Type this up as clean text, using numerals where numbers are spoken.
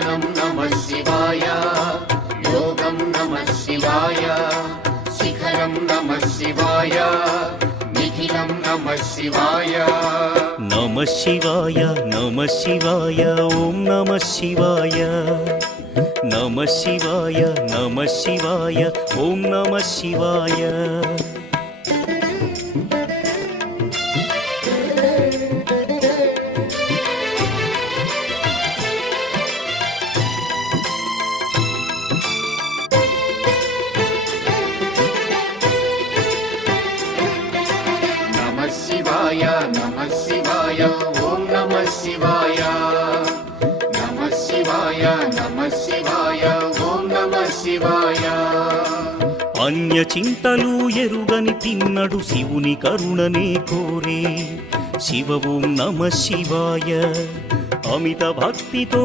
ध्यानं नमः शिवाय योगं नमः शिवाय शिखरं नमः शिवाय निखिलं नमः शिवाय नमः शिवाय नमः शिवाय ओम नमः शिवाय नमः शिवाय नमः शिवाय ओम नमः शिवाय नमः शिवाय ओम नमः शिवाय नमः शिवाय नमः शिवाय ओम नमः शिवाय अन्य చింతలు ఎరుగని తిన్నడు శివుని కరుణనే కోరే శివ ఓం నమః శివాయ అమిత భక్తితో